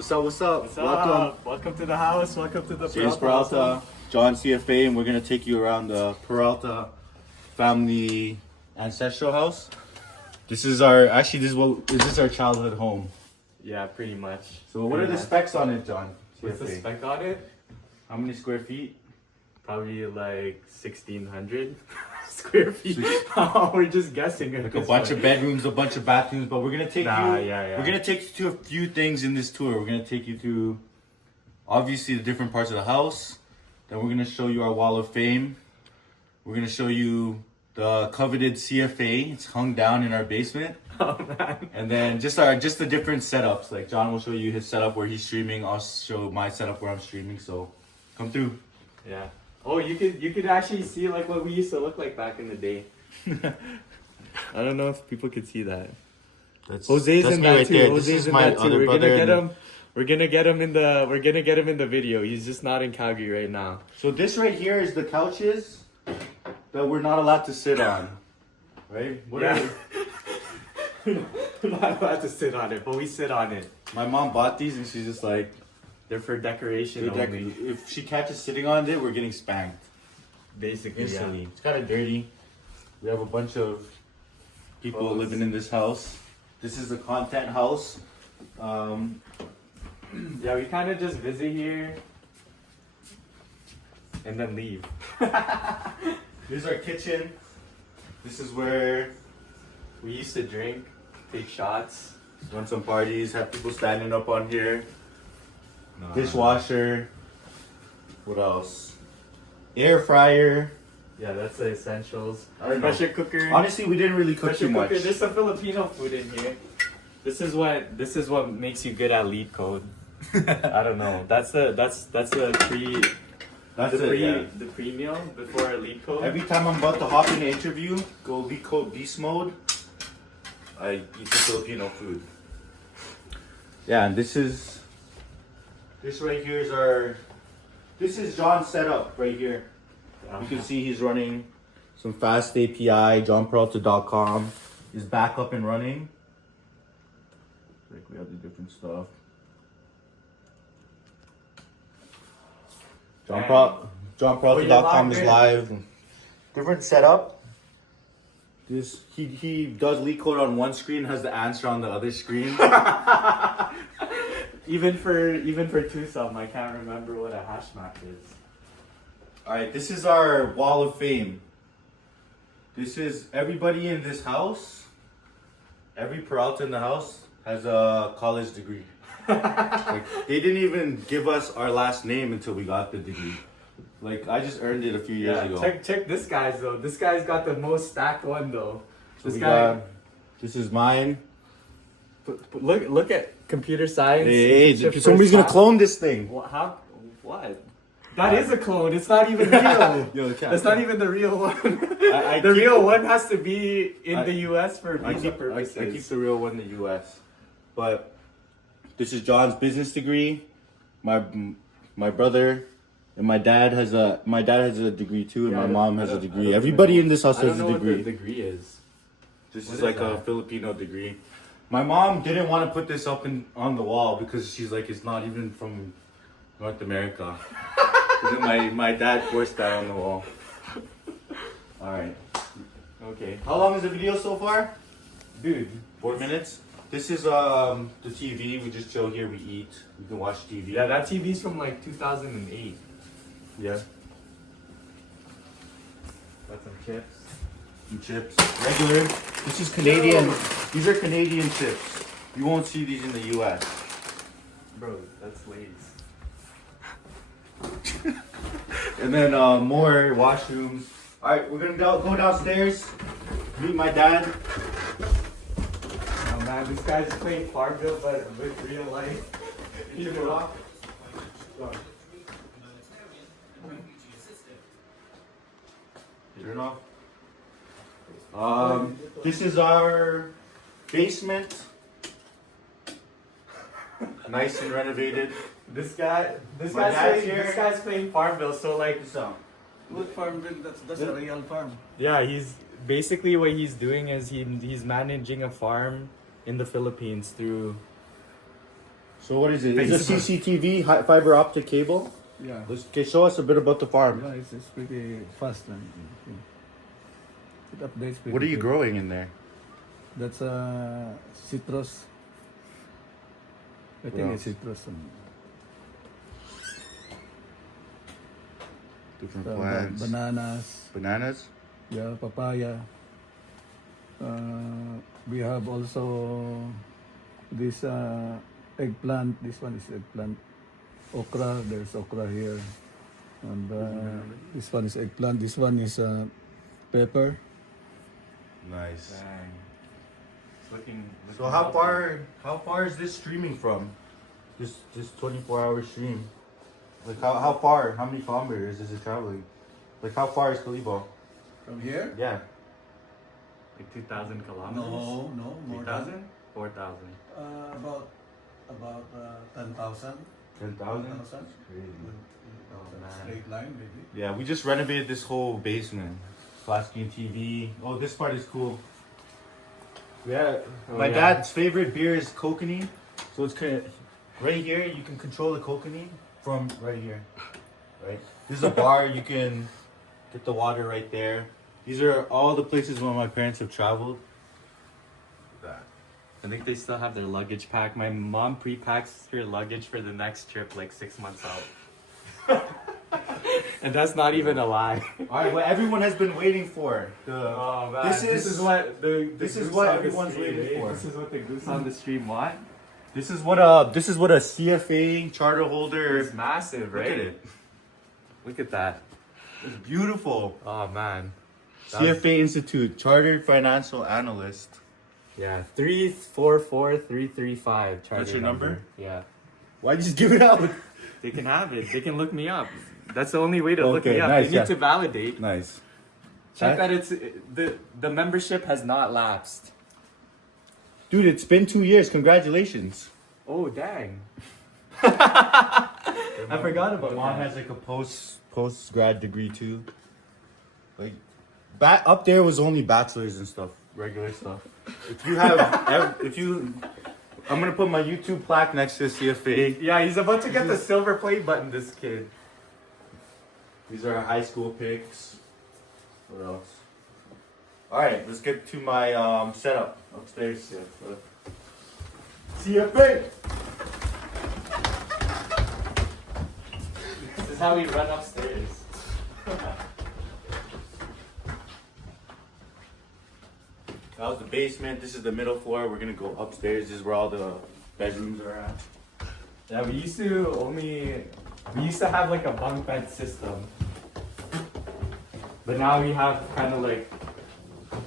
What's up? What's up? What's up? Welcome to the house. Welcome to the Here's Peralta. Peralta, John CFA, and we're gonna take you around the Peralta family ancestral house. This is our childhood home. Yeah, pretty much. So what are the specs on it, John? What's the CFA? spec on it? How many square feet? Probably like 1,600 square feet. We're just guessing. Like a bunch of bedrooms, a bunch of bathrooms, but we're gonna take Yeah. We're gonna take you to a few things in this tour. We're gonna take you to obviously the different parts of the house. Then we're gonna show you our wall of fame. We're gonna show you the coveted CFA. It's hung down in our basement. Oh man. And then just the different setups. Like John will show you his setup where he's streaming. I'll show my setup where I'm streaming. So come through. Yeah. Oh, you could actually see like what we used to look like back in the day. I don't know if people could see that. Jose's in that too. Jose's in that too. We're gonna get him in the video. He's just not in Calgary right now. So this right here is the couches that we're not allowed to sit on. Right? Yeah. We're not allowed to sit on it, but we sit on it. My mom bought these and she's just like, They're for decoration only. if she catches sitting on it, we're getting spanked Basically, instantly. It's kind of dirty. We have a bunch of people living in this house. This is the content house. Yeah, we kind of just visit here and then leave. This is our kitchen. This is where We used to drink, take shots. run some parties, have people standing up on here. Dishwasher. What else? Air fryer. Yeah, that's the essentials. I don't know. Pressure cooker. Honestly, we didn't really cook Pressure too much. cooker. There's some Filipino food in here. This is what makes you good at lead code. I don't know. That's the pre That's the it. Yeah. pre meal before lead code. Every time I'm about to hop in an interview, go lead code beast mode, I eat the Filipino food. Yeah, and this right here is this is John's setup right here. You can see he's running some fast API, johnperalta.com is back up and running. Like we have the different stuff. johnperalta.com is live. Different setup. This he does lead code on one screen, has the answer on the other screen. Even for Tucson, I can't remember what a hash map is. Alright, this is our wall of fame. This is everybody in this house. Every Peralta in the house has a college degree. Like, they didn't even give us our last name until we got the degree. Like, I just earned it a few years ago. Check this guy's though. This guy's got the most stacked one though. So this is mine. Look at computer science. Hey, Chip somebody's first gonna class. clone this thing. What? That is a clone. It's not even real. Yo, That's not even the real one. I The keep real it- one has to be in I- the U.S. for I visa keep purposes. the real one in the U.S. But this is John's business degree. My brother and my dad has a degree too, and Yeah, my mom has a I degree. don't Everybody even in this house I don't has a know what degree. the degree is. This What is is like a that? Filipino degree. My mom didn't want to put this up on the wall because she's like, it's not even from North America. my dad forced that on the wall. All right. Okay, How long is the video so far? dude. 4 minutes. This is the TV. We just chill here. We eat. We can watch TV. Yeah, that TV's from like 2008. Yeah. Got some chips. Some chips. Regular. This is Canadian. These are Canadian chips. You won't see these in the U.S. Bro, that's Lay's. And then more washrooms. All right, we're gonna go downstairs. Meet my dad. Oh man, this guy's playing Farmville, but with real life. Turn it off. Turn it off. This is our basement. Nice and renovated. This My dad's here. guy's playing Farmville, so like, So, What farm? That's a real farm. yeah, he's basically what he's doing is he's managing a farm in the Philippines through So what is it? It's a CCTV fiber optic cable. Yeah. Okay, show us a bit about the farm. Yeah, it's pretty fast. And, it updates pretty What are you quick. growing in there? That's citrus. I think What it's citrus. Different plants. Bananas. Bananas? Yeah, papaya. We have also this eggplant. This one is eggplant. Okra. There's okra here. And this one is eggplant. This one is pepper. Nice. Dang. It's looking So how far is this streaming from? This 24-hour stream. Like how far? How many kilometers is it traveling? Like how far is Kalibo? From here? Yeah. like 2,000 kilometers. No, more than 3,000? 4,000. about 10,000. 10,000? Oh, man. Straight line, maybe. Yeah, we just renovated this whole basement. Flat screen TV. Oh, this part is cool. Yeah, my dad's favorite beer is Kokanee. So it's kind of right here. You can control the Kokanee from right here. Right. This is a bar. You can get the water right there. These are all the places where my parents have traveled. I think they still have their luggage packed. My mom pre-packs her luggage for the next trip like 6 months out. And that's not even a lie. All right, what everyone has been waiting for. Oh man, This this is what the this is goose what on the everyone's stream, waiting eh? for. This is what the goose on the stream want. This is what a CFA charter holder. It's massive, right? Look at it. Look at that. It's beautiful. Oh man. CFA Institute, Chartered Financial Analyst. Yeah, 344335. That's your number? Yeah. Why'd you just give it out? They can have it. They can look me up. That's the only way to look Okay, me up. nice, They need yeah. to validate. Nice. Check that it's the membership has not lapsed. Dude, it's been 2 years. Congratulations. Oh dang. I forgot about My mom that. has like a post grad degree too. Like, up there was only bachelors and stuff, regular stuff. If you have, I'm gonna put my YouTube plaque next to CFA. Yeah, he's about to get the silver play button, this kid. These are our high school pics. What else? All right, let's get to my setup upstairs. CFA. This is how we run upstairs. That was the basement. This is the middle floor. We're gonna go upstairs. This is where all the bedrooms are at. Yeah, we used to have like a bunk bed system. But now we have kind of like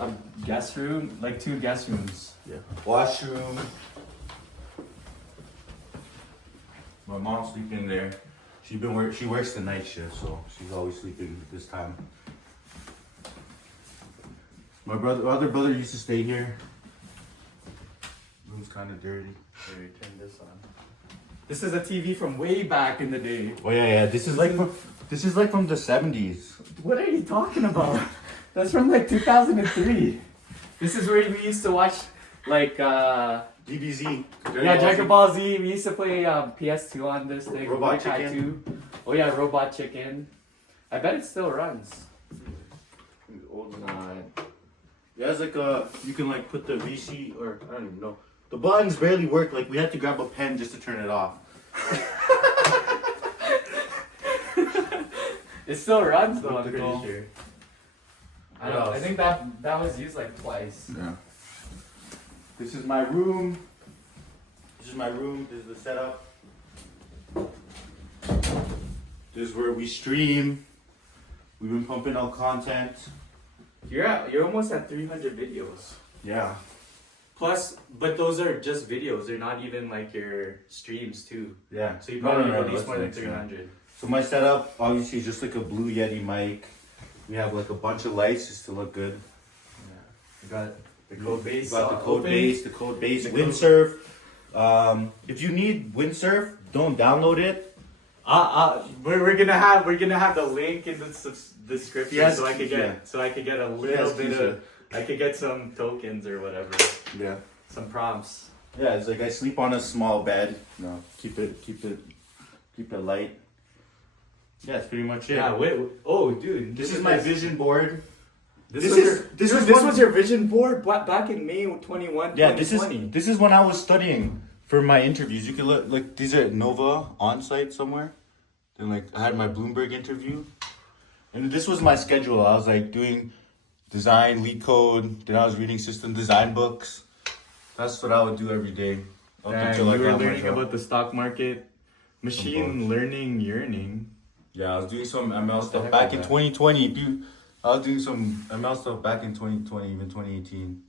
a guest room, like 2 guest rooms. Yeah. Washroom. My mom's sleeping there. She works the night shift, so she's always sleeping this time. My other brother used to stay here. Room's kind of dirty. Here, turn this on. This is a TV from way back in the day. Oh yeah. This is like from the 70s. What are you talking about? That's from like 2003. This is where we used to watch like DBZ. yeah, Dragon Ball Z. We used to play PS2 on this thing. Robot Kai Chicken. 2. Oh yeah, Robot Chicken. I bet it still runs. Old one. It has like you can like put the VC or I don't even know. The buttons barely work. Like we had to grab a pen just to turn it off. It still runs though, What I'm the pretty hell? sure. What I else? think that was used like twice. Yeah. This is my room. This is my room. This is the setup. This is where we stream. We've been pumping out content. You're almost at 300 videos. Yeah. Plus, but those are just videos. They're not even like your streams too. Yeah. So you probably No, release that's more than next, yeah. 300. So my setup, obviously, is just like a Blue Yeti mic. We have like a bunch of lights just to look good. You got the code base. Got the code open. base, the code base, The windsurf. If you need windsurf, don't download it. We're gonna have the link in the description Yes, so I could get a little Yes, bit please, of I could get some tokens or whatever, Yeah. some prompts. Yeah, it's like I sleep on a small bed. No, keep it light. Yeah, that's pretty much it. Yeah, wait. Oh, dude. This is my vision board. This was your vision board back in May 21, Yeah, 2020. this is when I was studying for my interviews. You can look, like, these are at Nova on site somewhere. Then, like, I had my Bloomberg interview. And this was my schedule. I was like doing design, lead code, then I was reading system design books. That's what I would do every day. Up And until I you were got my learning job. about the stock market, machine learning, yearning. Yeah, I was doing some ML stuff heck back was in that? 2020. Dude, I was doing some ML stuff back in 2020, even 2018.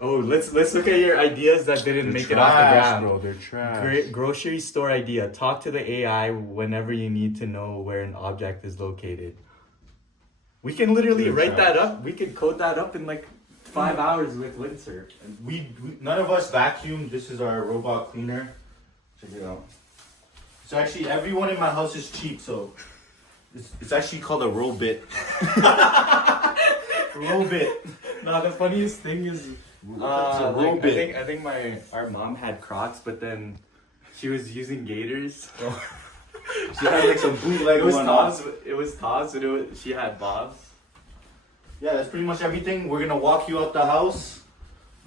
Oh, let's look at your ideas that didn't make it off the ground. Bro, they're trash. Great grocery store idea. Talk to the AI whenever you need to know where an object is located. We can literally They're write trash. that up. We could code that up in like 5 hours with Windsurf. We none of us vacuum. This is our robot cleaner. Check it out. So actually, everyone in my house is cheap. So it's actually called a Robit. Robit. No, the funniest thing is, a Robit. I think our mom had Crocs, but then she was using Gators. She had like some bootleg It was one Taz. on. It was Taz, and she had Bobs. Yeah, that's pretty much everything. We're gonna walk you out the house.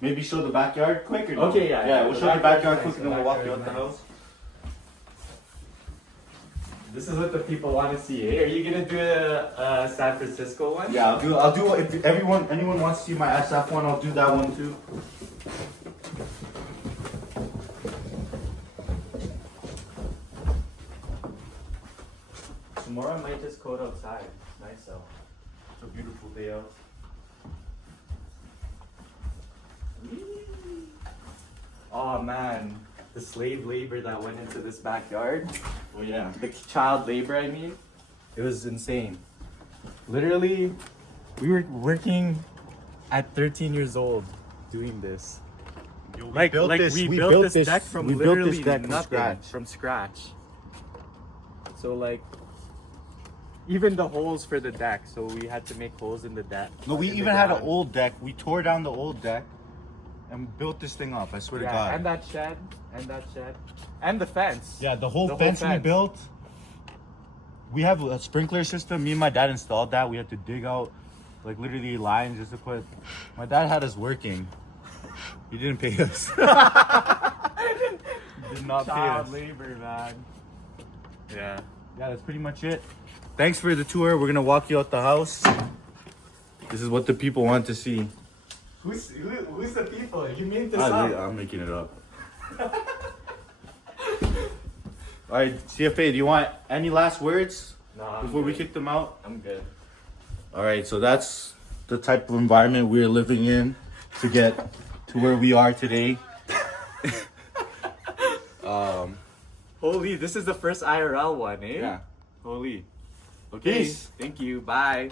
Maybe show the backyard quick or no? Okay, yeah. Yeah, we'll show the backyard nice, quick and then the we'll walk you out backyard the nice. house. This is what the people want to see. Hey, are you gonna do a San Francisco one? Yeah, I'll do. If anyone wants to see my SF one, I'll do that one too. Tomorrow I might just code outside. It's nice out. It's a beautiful day out. Oh man, the slave labor that went into this backyard. Oh yeah. The child labor, I mean. It was insane. Literally, we were working at 13 years old doing this. We built this deck from literally nothing, from scratch. So like, even the holes for the deck. So we had to make holes in the deck. No, we in the even had an ground. old deck. We tore down the old deck and built this thing up. I swear to God. And that shed, and the fence. Yeah, the whole fence we built. We have a sprinkler system. Me and my dad installed that. We had to dig out, like, literally lines just to put. My dad had us working. He didn't pay us. Did not pay Child us. labor, man. Yeah. Yeah, that's pretty much it. Thanks for the tour. We're gonna walk you out the house. This is what the people want to see. Who's the people? You made this up. I'm making it up. All right, CFA, do you want any last words Nah, before we kick them out? I'm good. All right, so that's the type of environment we're living in to get to where we are today. Holy, this is the first IRL one, eh? Yeah. Holy. Okay. Peace. Thank you. Bye.